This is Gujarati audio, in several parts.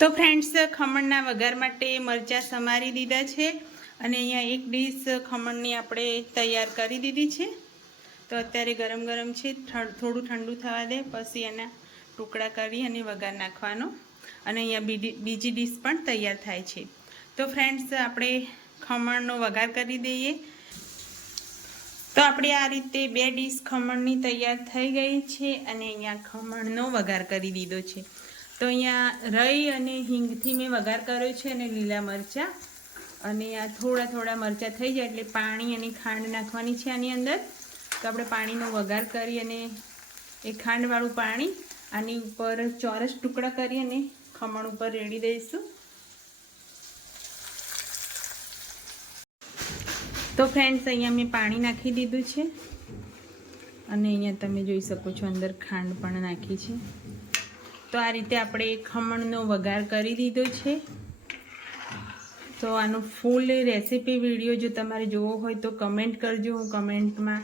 તો ફ્રેન્ડ્સ, ખમણના વઘાર માટે મરચાં સમારી દીધા છે અને અહીંયા એક ડીશ ખમણની આપણે તૈયાર કરી દીધી છે. તો અત્યારે ગરમ ગરમ છે, થોડું ઠંડુ થવા દે પછી એના ટુકડા કરી અને વઘાર નાખવાનો. અને અહીંયા બીજી ડીશ પણ તૈયાર થાય છે. તો ફ્રેન્ડ્સ, આપણે ખમણનો વઘાર કરી દઈએ. તો આપણે આ રીતે બે ડીશ ખમણની તૈયાર થઈ ગઈ છે અને અહીંયા ખમણનો વઘાર કરી દીધો છે. તો અહીંયા રઈ અને હિંગથી મેં વઘાર કર્યો છે અને લીલા મરચાં, અને આ થોડા મરચાં થઈ જાય એટલે પાણી અને ખાંડ નાખવાની છે આની અંદર. તો આપણે પાણીનો વઘાર કરી અને એ ખાંડવાળું પાણી આની ઉપર ચોરસ ટુકડા કરી અને ખમણ ઉપર રેડી દઈશું. તો ફ્રેન્ડ્સ, અહીંયા મેં પાણી નાખી દીધું છે અને અહીંયા તમે જોઈ શકો છો અંદર ખાંડ પણ નાખી છે. તો આ રીતે આપણે ખમણનો વઘાર કરી દીધો છે. તો આનો ફૂલ રેસીપી વિડીયો જો તમારે જોવો હોય તો કમેન્ટ કરજો. હું કમેન્ટમાં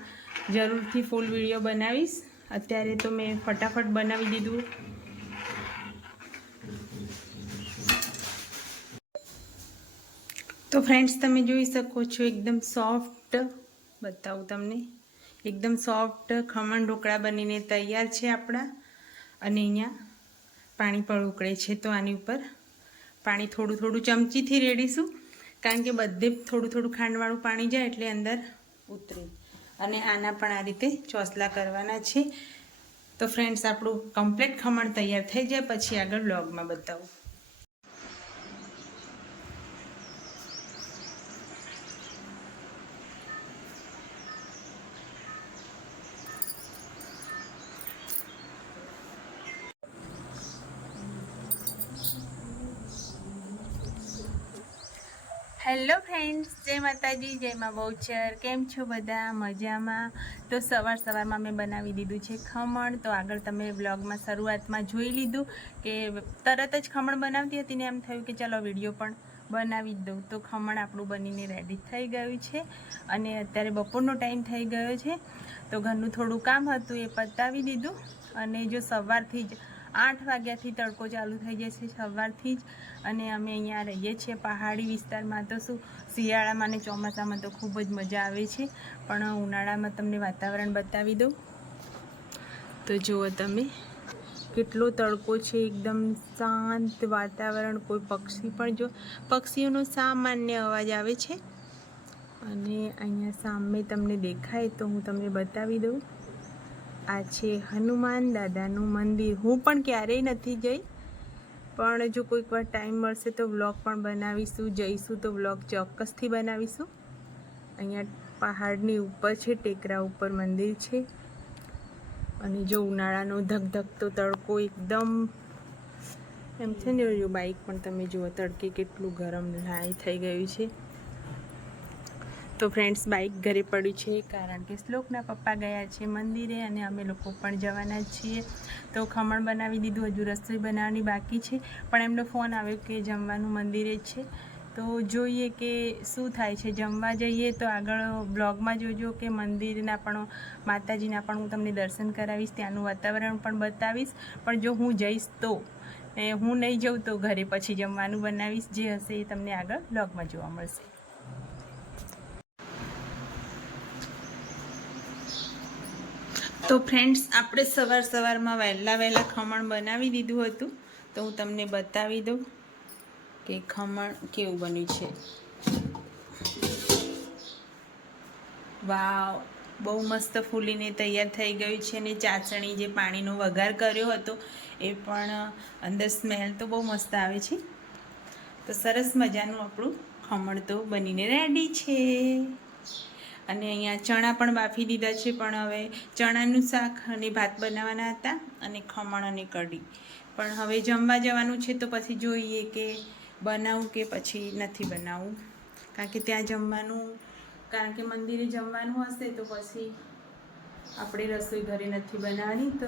જરૂરથી ફૂલ વિડીયો બનાવીશ. અત્યારે તો મેં ફટાફટ બનાવી દીધું. તો ફ્રેન્ડ્સ, તમે જોઈ શકો છો એકદમ સોફ્ટ, બતાવું તમને, એકદમ સોફ્ટ ખમણ ઢોકળા બનીને તૈયાર છે આપણા. અને અહીંયા પાણી પણ ઉકળે છે. તો આની ઉપર પાણી થોડું ચમચીથી રેડીશું, કારણ કે બધે થોડું ખાંડવાળું પાણી જાય એટલે અંદર ઉતરે. અને આના પણ આ રીતે ચોસલા કરવાના છે. તો ફ્રેન્ડ્સ, આપણું કમ્પ્લીટ ખમણ તૈયાર થઈ જાય પછી આગળ વ્લોગમાં બતાવું. હેલો ફ્રેન્ડ્સ, જય માતાજી, જય મા બહુચર. કેમ છો બધા? મજામાં? તો સવારમાં મેં બનાવી દીધું છે ખમણ. તો આગળ તમે વ્લોગમાં શરૂઆતમાં જોઈ લીધું કે તરત જ ખમણ બનાવતી હતી ને એમ થયું કે ચાલો વિડીયો પણ બનાવી જ દઉં. તો ખમણ આપણું બનીને રેડી થઈ ગયું છે અને અત્યારે બપોરનો ટાઈમ થઈ ગયો છે. તો ઘરનું થોડું કામ હતું એ પતાવી દીધું. અને જો સવારથી જ 8 વાગ્યાથી તડકો ચાલુ થઈ જશે સવારથી જ. અને અમે અહીંયા રહીએ છીએ પહાડી વિસ્તારમાં. તો શું, શિયાળામાં અને ચોમાસામાં તો ખૂબ જ મજા આવે છે, પણ ઉનાળામાં તમને વાતાવરણ બતાવી દઉં. તો જુઓ તમે, કેટલો તડકો છે, એકદમ શાંત વાતાવરણ. કોઈ પક્ષી પણ, જો પક્ષીઓનો સામાન્ય અવાજ આવે છે. અને અહીંયા સામે તમને દેખાય તો હું તમને બતાવી દઉં. આ છે હનુમાન દાદાનું મંદિર. હું પણ ક્યારેય નથી ગઈ, પણ જો કોઈક વાર ટાઈમ મળશે તો વ્લોગ પણ બનાવીશું. જઈશું તો વ્લોગ ચોક્કસથી બનાવીશું. અહીંયા પહાડની ઉપર છે, ટેકરા ઉપર મંદિર છે. અને જો ઉનાળાનો ધગધગતો તડકો એકદમ એમ છે ને, જો બાઇક પણ તમે જુઓ તડકે કેટલું ગરમ લાઈ થઈ ગયું છે. તો ફ્રેન્ડ્સ, બાઇક ઘરે પડ્યું છે કારણ કે શ્લોકના પપ્પા ગયા છે મંદિરે અને અમે લોકો પણ જવાના છીએ. તો ખમણ બનાવી દીધું, હજુ રસોઈ બનાવવાની બાકી છે. પણ એમનો ફોન આવ્યો કે જમવાનું મંદિરે જ છે. તો જોઈએ કે શું થાય છે. જમવા જઈએ તો આગળ બ્લોગમાં જોજો કે મંદિરના પણ, માતાજીના પણ હું તમને દર્શન કરાવીશ, ત્યાંનું વાતાવરણ પણ બતાવીશ. પણ જો હું જઈશ તો, હું નહીં જાઉં તો ઘરે પછી જમવાનું બનાવીશ. જે હશે એ તમને આગળ બ્લોગમાં જોવા મળશે. તો ફ્રેન્ડ્સ, આપણે સવારમાં વહેલા ખમણ બનાવી દીધું હતું. તો હું તમને બતાવી દઉં કે ખમણ કેવું બન્યું છે. વાવ, બહુ મસ્ત ફૂલીને તૈયાર થઈ ગયું છે. અને ચાસણી, જે પાણીનો વઘાર કર્યો હતો એ પણ અંદર સ્મેલ તો બહુ મસ્ત આવે છે. તો સરસ મજાનું આપણું ખમણ તો બનીને રેડી છે. અને અહીંયા ચણા પણ બાફી દીધા છે, પણ હવે ચણાનું શાક અને ભાત બનાવવાના હતા, અને ખમણ અને કઢી. પણ હવે જમવા જવાનું છે તો પછી જોઈએ કે બનાવું કે પછી નથી બનાવવું. કારણ કે ત્યાં જમવાનું, કારણ કે મંદિરે જમવાનું હશે તો પછી આપણે રસોઈ ઘરે નથી બનાવવાની. તો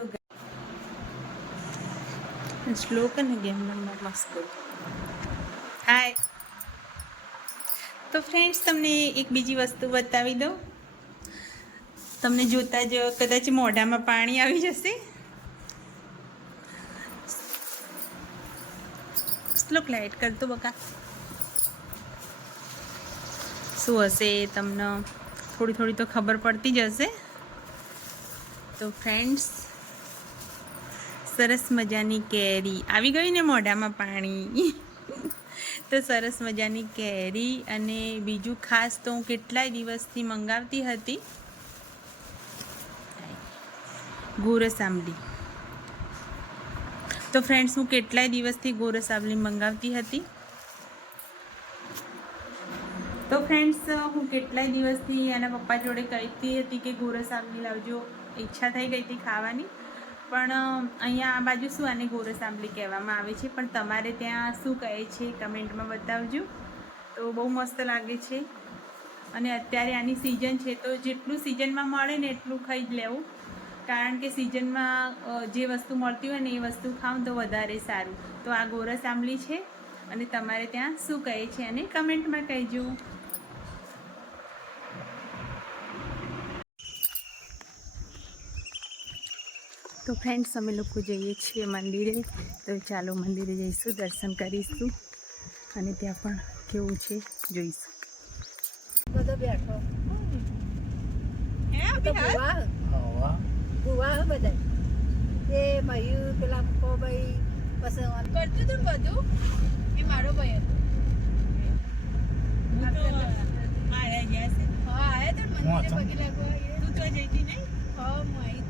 શ્લોક અને ગેમ નંબર મસ્ત. હાય. તો ફ્રેન્ડ્સ, તમને એક બીજી વસ્તુ બતાવી દઉં. તમને જોતા જ કદાચ મોઢામાં પાણી આવી જશે. સ્લો લાઇટ કરતો બકા શું હશે તમને થોડી થોડી તો ખબર પડતી જ હશે. તો ફ્રેન્ડ્સ, સરસ મજાની કેરી આવી ગઈ ને મોઢામાં પાણી. તો સરસ મજાની કેરી અને બીજું ખાસ તો હું કેટલાય દિવસથી મંગાવતી હતી ગોરસ આંબલી. તો ફ્રેન્ડ્સ, હું કેટલાય દિવસથી ગોરસ આંબલી મંગાવતી હતી. તો ફ્રેન્ડ્સ, હું કેટલાય દિવસથી એના પપ્પા જોડે કહેતી હતી કે ગોરસ આંબલી લાવજો. ઈચ્છા થઈ ગઈ હતી ખાવાની, પણ અહીંયા આ બાજુ શું આને ગોરસ આંબલી કહેવામાં આવે છે, પણ તમારે ત્યાં શું કહે છે કમેન્ટમાં બતાવજો. તો બહુ મસ્ત લાગે છે અને અત્યારે આની સિઝન છે, તો જેટલું સિઝનમાં મળે ને એટલું ખાઈ જ લેવું, કારણ કે સિઝનમાં જે વસ્તુ મળતી હોય ને એ વસ્તુ ખાઉં તો વધારે સારું. તો આ ગોરસ આંબલી છે અને તમારે ત્યાં શું કહે છે અને કમેન્ટમાં કહેજો. તો ફ્રેન્ડ્સ, અમે લોકો જઈએ છીએ મંદિરે. તો ચાલો મંદિરે જઈશું, દર્શન કરીશું અને ત્યાં પણ કેવું છે જોઈશું. બધો બેઠો ભુવા બધા એ મયુર પેલા મૂકો ભાઈ પસંદ કરતું હતું ને બધું. એ મારો ભાઈ હતો. આયા તો મંદિરે પગે લાગવા. તું તો જઈ હતી નહીં? હા, હું આવી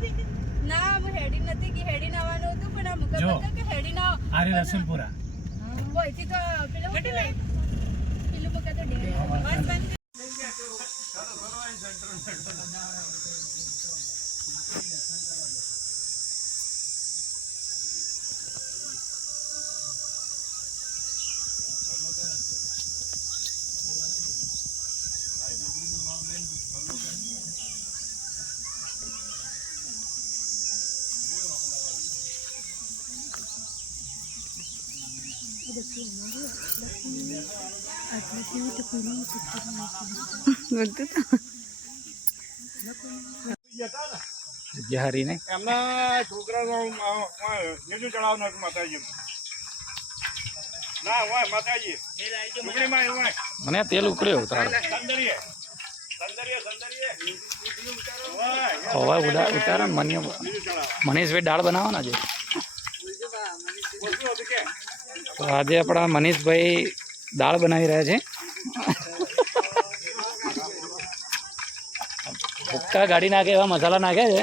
હતી. ના, હું હેડી નથી કે હેડી આવવાનું હતું, પણ આ મુકમ કે હેડી ના આરે રસુલપુરા બોયથી તો પેલું મકા તો ડેરી જહારી ને એમના છોકરાનો ચડાવ માતાજી ના હોય માતાજી મને તેલ ઉકળ્યો તારો હવે ઉતારો મનીષભાઈ દાળ બનાવવાના છે. તો આજે આપણા મનીષભાઈ દાળ બનાવી રહ્યા છે. ભૂક્કા ગાડી નાખે એવા મસાલા નાખે છે.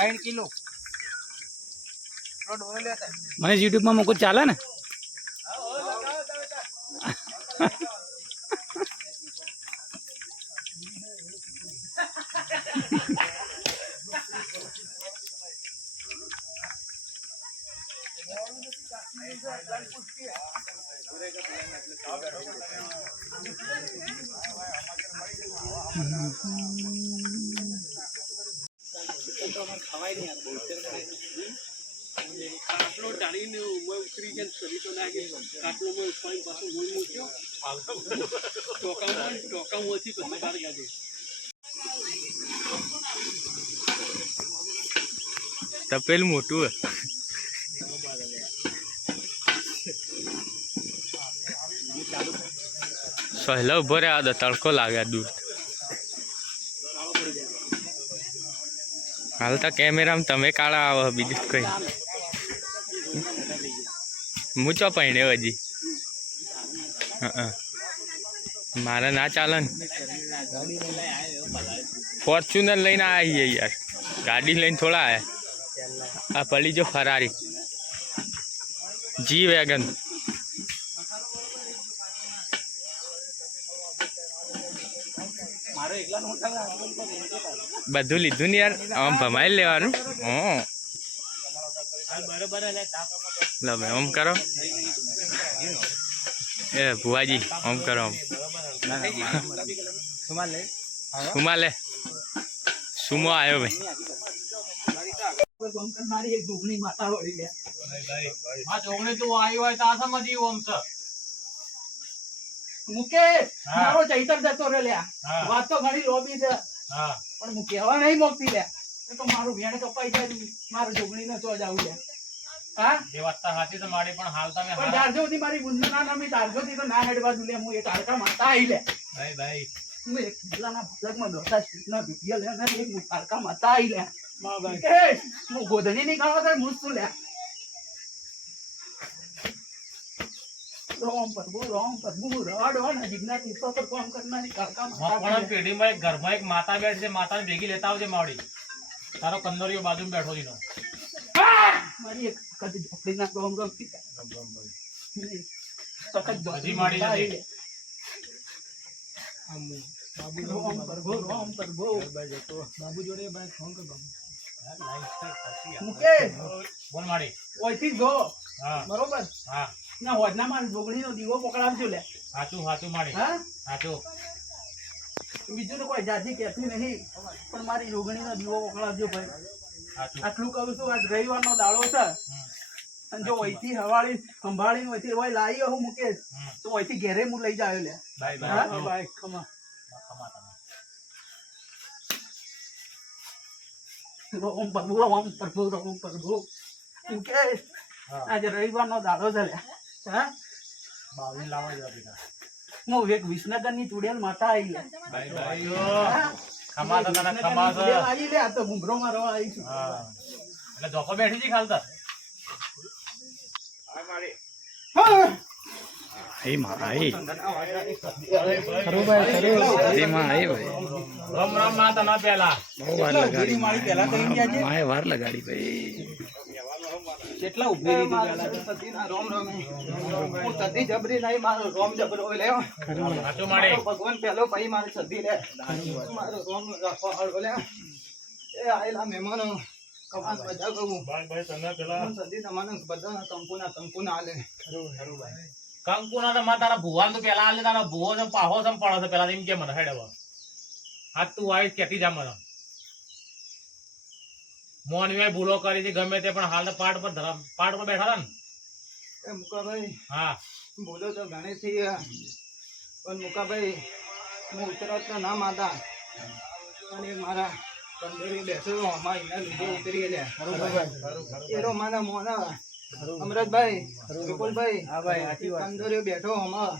3 કિલો મને યુટ્યુબમાં મૂકું ચાલે ને? કાટલો ટાળીને ઉતરી ગયા શરીર તો લાગે કાટલો પાણી પાછો મૂળ મૂક્યો ટોકામાંથી પછી બહાર કાઢે. તપેલ મોટું સહેલા ઉભો રહ્યા હતા, તડકો લાગ્યા દૂર. હાલ તો કેમેરામાં તમે કાળા આવો, બીજું કઈ મૂચો પૈણે હજી. મારે ના ચાલે ને. ફોર્ચ્યુનર લઈને આવીએ યાર, ગાડી લઈને થોડા આવ્યા. આ પડી જો ફરારી જી વેગન. બધું લીધું ને યાર, આમ ભમાઈ લેવાનું. લો ભાઈ ઓમ કરો. એ ભુવાજી ઓમ કરો. સુમા લે સુમો આવ્યો ભાઈ. મુકેશ મારો ચૈતર જતો રે લ્યા. વાત તો ઘણી લોબી છે. હા પણ હું કહેવા નહીં મોકતી લે એ તો મારું ભેણ કપાઈ જાય મારું જોગણી નો તો જાવું લે હા એ વાત તો સાચી તો મારી પણ હાલ તમે પણ દારજો થી મારી બુંદ ના નમી દારજો થી તો ના હેડવા દુલે હું એ તારકા માતા આવી લે ભાઈ ભાઈ હું એક બિલાના ભલકમાં દોતા સ્ટ્રીટના વિડિયો લે ને એક હું તારકા માતા આવી લે માં ભાઈ એ હું ગોધણી નહીં ખાવા તો મુસ્તુ લે રોમ પ્રભુ રડો ને જીગના તીર્થો પર કામ કરનારી કાકા માતા પણ પેઢીમાં એક ઘરમાં એક માતા બેઠી છે માતાને ભેગી લેતા આવજે માવડી તારો કંદોરીઓ બાજુમાં બેઠો છે મારી એક કદી ઝોપડીના ગોમ ગમ પીતા સખત હજી માડી નથી. રોમ પ્રભુ બાબુ જોડે ભાઈ ફોન કર બાબુ મુકેશ બોલ માડી ઓયથી જો હા બરોબર હા ના હોદના માં જોગણીનો દીવો પકડાવજો લે સાચું સાચું માડી હા સાચું બીજું તો કોઈ જાતિ કહેતી નહીં પણ મારી જોગણીનો દીવો પકડાવજો ભાઈ સાચું આટલું કહું છું આજ રવિવારનો દાડો છે અને જો અહીંથી હવાળી સંભાળીને અહીંથી હોય લાવી હું મુકેશ તો અહીંથી ઘેરે હું લઈ જાયો લે ભાઈ હા? ભાઈ ભાઈ ખમા રોમ પ્રભુ મુકેશ આજે રવિવારનો દાડો છે લે હા બાવી લાવવા જવા પીતા હું એક વિસનગરની ચુડેલ માતા આવી લે ભાઈ ભાઈ હા? ખમા તો તને વિસનગરની ખમા છે ચુડેલ આવી લે આ તો ઘૂંઘરોમાં રવા આવી છું હા એટલે જોકો બેઠી છી ખાલતા આ મારી એ માં આઈ એ માં આઈ ભાઈ રામ રામ માતા ના પેલા બહુ વાર લગાડી મારી પહેલા કરી ગયા છે માએ વાર લગાડી ભાઈ કેટલા ઉભી રહી રોમ રોમ હું સદી જબરી નહીં મારો રોમ જબરો લે સાચું માડી ભગવાન પેલો ભાઈ મારી સદી લે મારો રોમ રાખો લે એ આયેલા મહેમાનો કમાન બધા કહું ભાઈ ભાઈ તને પેલા હું સદી તમારે બધાના કંકુના આલે કંકુના તો માં તારા ભુવાન તો પેલા આલે તારા ભુવો છે પાહો છે પડો છે પેલા એમ કે મને હેડવા આ તું આવી કેતી જા મને મોનવે ભૂલો કરી છે ગમે તે પણ હાલ તો પાટ પર બેઠા હતા ને એ મુકાભાઈ હા બોલો તો ઘણી થઈ પણ મુકાભાઈ હું ઉતરત તો ના માતા અને મારા કંદોરી બેસો અમારા એના લીધે ઉતરી ગયા એનો મારા મોના અમરતભાઈ વિપુલભાઈ કંદોરી બેઠો અમાર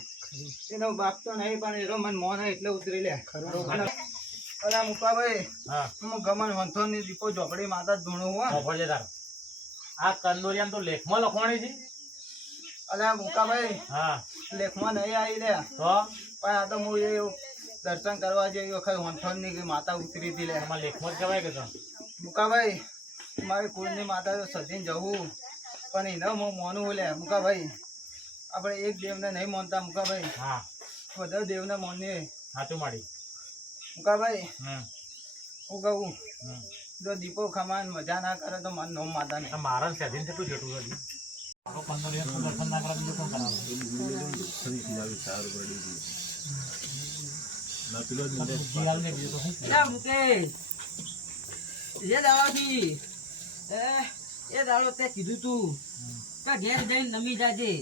એનો બાપ તો નહીં પણ એનો મન મોના એટલે ઉતરી લે અલા મુકાભાઈ હા હું ગમન વંથો ની દીપો ઝોપડી માતા જ ધૂણું હું ખબર છે તાર આ કંદોરિયામ તો લેખમાં લખવાની છે અલા મુકાભાઈ હા લેખમાં નહીં આવી લે તો પણ આ તો હું એ દર્શન કરવા જઈ વખત વંથોન ની માતા ઉતરી હતી લે એમાં લેખમાં જ કહેવાય કે તો મુકાભાઈ મારી કુળની માતા તો સજીને જવું પણ એને હું મોનું લે મુકાભાઈ આપણે એક દેવને નહીં માનતા મુકાભાઈ હા બધા દેવને માનીએ સાચું માડી મુકાભાઈ હમ હું કહું હમ જો દીપો ખમાન મજા ના કરે તો મને નોમ માતા ને આ મારા સેદીન કેટલું જેટલું હતી આપણો કંદોરિયા દર્શન ના કરે બીજું કોણ કરાવે એ દાડો તે કીધું તું કે ઘેર જઈને નમી જાજે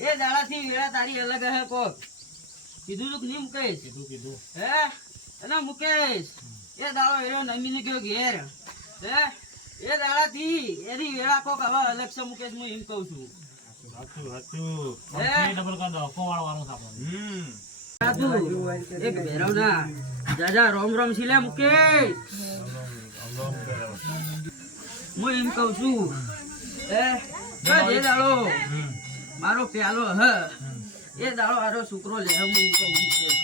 એ દાડાથી વેળા તારી અલગ હે કોક કીધું તું કે નહીં મુકેશ કીધું હે અને મુકેશ એ દાડો એનો નમીને ગયો ઘેર હે એ દાડાથી એની વેળા કોક હવે અલગ છે મુકેશ હું એમ કહું છું ડબલ કર દો કોવાળવાનું છે આપણે એક ભેરવના દાદા રોમ રોમ સિલે મુકેશ હું એમ કહું છું એ જે દાડો મારો પ્યાલો હ એ દાડો આરો છોકરો લે હું એમ કહું છું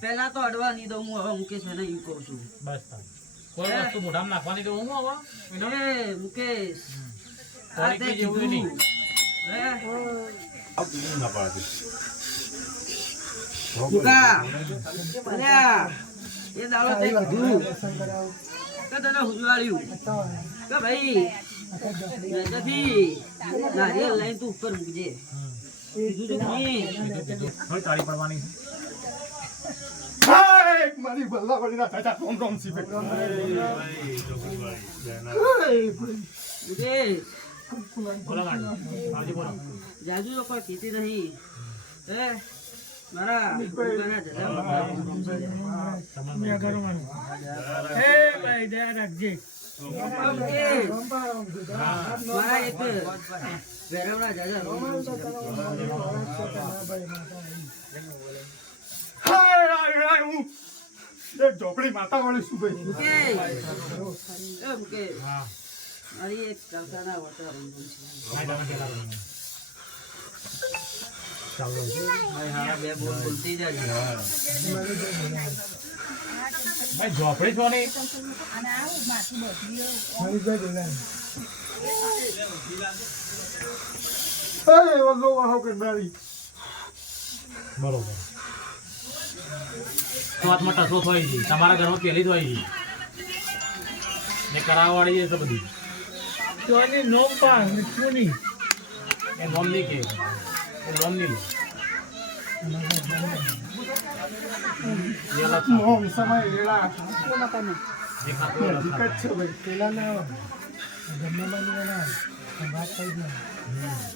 પેલા તો અડવા નહીં દઉં હું હવે મુકેશ એને એમ કહું છું બસ કોઈ વસ્તુ મોઢામાં નાખવાની તો હું હવે એ મુકેશ આ થોડીક તે બી જેવું કીધું નહીં. હે મુકા અલ્યા એ દાડો તે કીધું કે તને હુજવાળ્યું કે ભાઈ નજરથી નારિયેળ લઈને તું ઉપર મૂકજે કીધું તું નહીં થોડી તાળી પડવાની મારી બલ્લા વળી ના થાય રોમ રોમ સી મુકેશ બોલો ગાડી આવજી બોલો જાજુ તો કોઈ કીધી નહીં હે મારા ભૂગાના જરા મારા એક વેરવના જાજા ઝોપડી માતા વાળી શું ભાઈ કે મારી એક ચાલતાના વટા ભાઈ હા બે બોલ બોલતી જાય ભાઈ ઝોપડી છો ને બરોબર તો આત્મા ટસો થઈ ગઈ તમારા ઘરમાં પહેલી જ હોય ગઈ ને કરાવવાળી છે બધી એ નોમ નહીં કે એ નોમ નહીં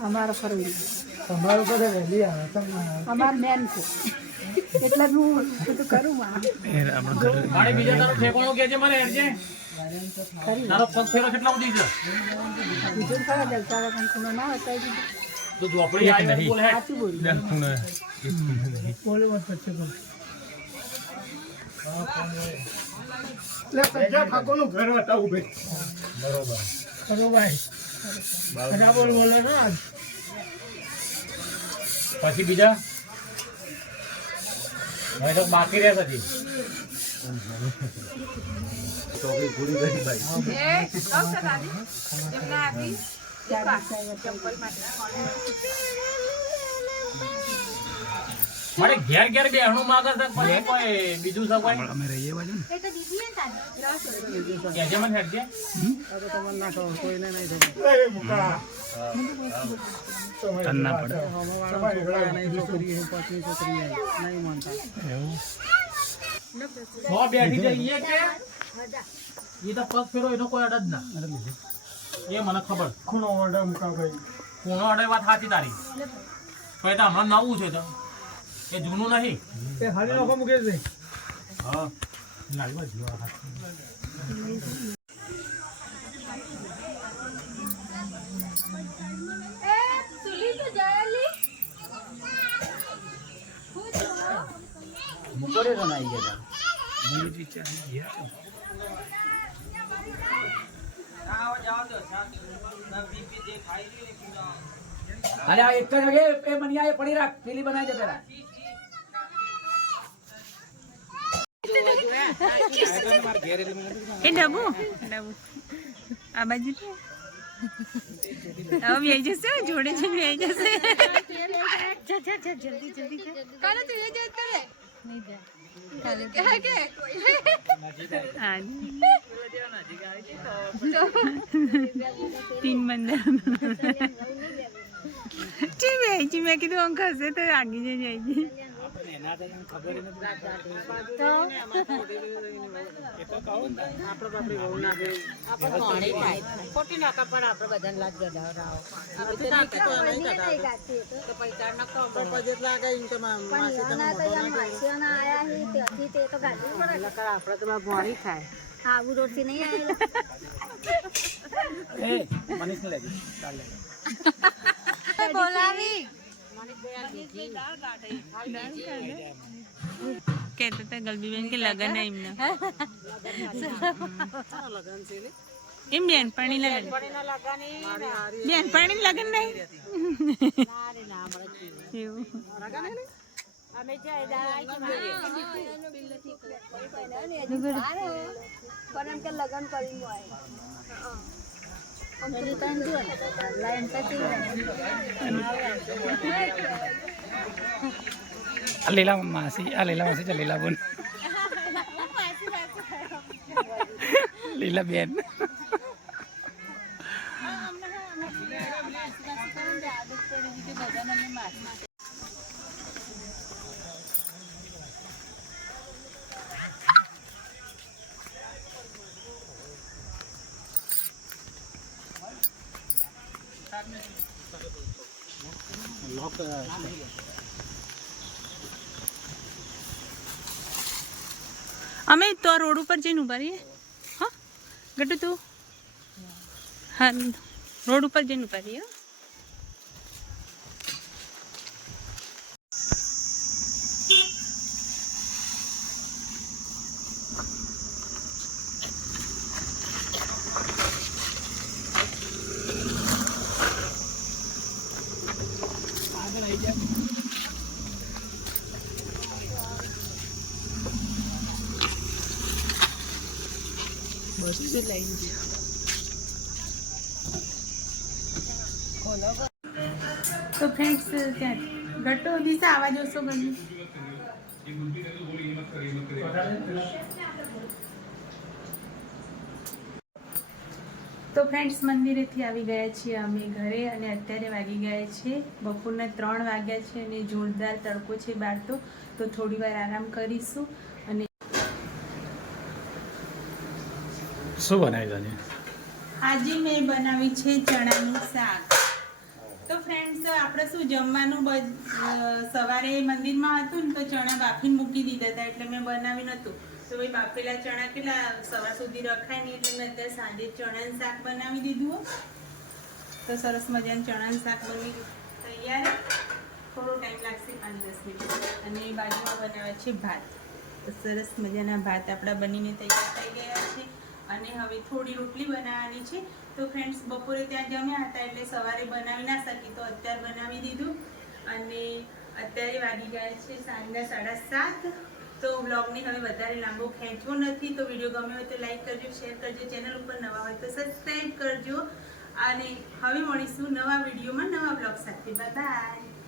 અમારો ફરવી અમાર મેન છે એટલે હું બધું કરું મારે બીજા તારો ઠેકાણો કે છે મને હેરજે તારો પગ ફેરો કેટલા ઉડી છે બીજું ખરા જલસા પણ ખૂણો ના હતા તો ઝોપડી આવી બોલ હે સાચું બોલ્યું ઠાકોરનું ઘર બતાવું ભાઈ પછી બીજા હવે તો બાકી રહે પછી મારે ઘેર ઘેર બેહણું માંગે છે કોઈ કોઈ બીજું છે કોઈ અમે રહીએ બાજુ ને કેજે મને હેડજે તન ના પડે સો બેઠી જઈએ કે એ તો પગ ફેરો એનો કોઈ અડ જ ના એ મને ખબર ખૂણો ઓર્ડર મુકા ભાઈ કોનો અડે વાત સાચી તારી તો એ તો હમણાં નવું છે તો એ જૂનું નહીં એ હાલી નોખો મૂકે છે હા લાવી બાજુ મુકોડે તો નાઈ ગયા અરે આ એક જ વાગે એ મનિયા પડી રાખ પેલી બનાવી દે પેલા એ ડબુ આ બાજુ હવે આવી જશે જોડે છે આવી જશે तीन बंदे मैं कि अंक हसे तो आगे जा जाएगी આવું રોટી નહીં બોલાવી कहते थे गलबीबेन के लगन है इमना એમ બેનપણી લગન બેનપણી લગન નહીં એવું અમે જાય પણ એમ કે લગન કરી લીલા માસી છે લીલા બોન લીલા બેન અમે તો રોડ ઉપર જઈને ઉભા રહીએ. હા ગટુ તું હા રોડ ઉપર જઈને ઉભા રહીએ. તો ફ્રેન્ડ્સ ત્યાં ગટ્ટો દિશા આવા જોશો બધું. તો ફ્રેન્ડ્સ મંદિરેથી આવી ગયા છીએ અમે ઘરે અને અત્યારે વાગી ગયા છે બપોરના 3 વાગ્યા છે અને જોરદાર તડકો છે બહાર. તો થોડી વાર આરામ કરીશું. અને શું બનાવ્યું આજે? આજે મેં બનાવી છે ચણાનું શાક. તો ફ્રેન્ડ્સ આપણે શું જમવાનું સવારે મંદિરમાં હતું ને તો ચણા બાફીને મૂકી દીધા હતા એટલે મેં બનાવી નહોતું. તો ભાઈ બાફેલા ચણા કેટલા સવાર સુધી રખાય નહીં એટલે મેં અત્યારે સાંજે ચણાનું શાક બનાવી દીધું. તો સરસ મજાનું ચણાનું શાક બની તૈયાર. થોડો ટાઈમ લાગશે 5-10 મિનિટ. અને બાજુમાં બનાવ્યા છે ભાત. તો સરસ મજાના ભાત આપણા બનીને તૈયાર થઈ ગયા છે. અને હવે થોડી રોટલી બનાવવાની છે. તો ફ્રેન્ડ્સ બપોરે ત્યાં જમ્યા હતા એટલે સવારે બનાવી ના શકી તો અત્યારે બનાવી દીધું. અને અત્યારે વાગી ગયા છે સાંજના 7:30. તો વ્લોગને હવે વધારે લાંબો ખેંચવો નથી. તો વિડીયો ગમ્યો હોય તો લાઈક કરજો, શેર કરજો, ચેનલ ઉપર નવા હોય તો સબસ્ક્રાઈબ કરજો. અને હવે મળીશું નવા વિડીયોમાં નવા વ્લોગ સાથે. Bye bye.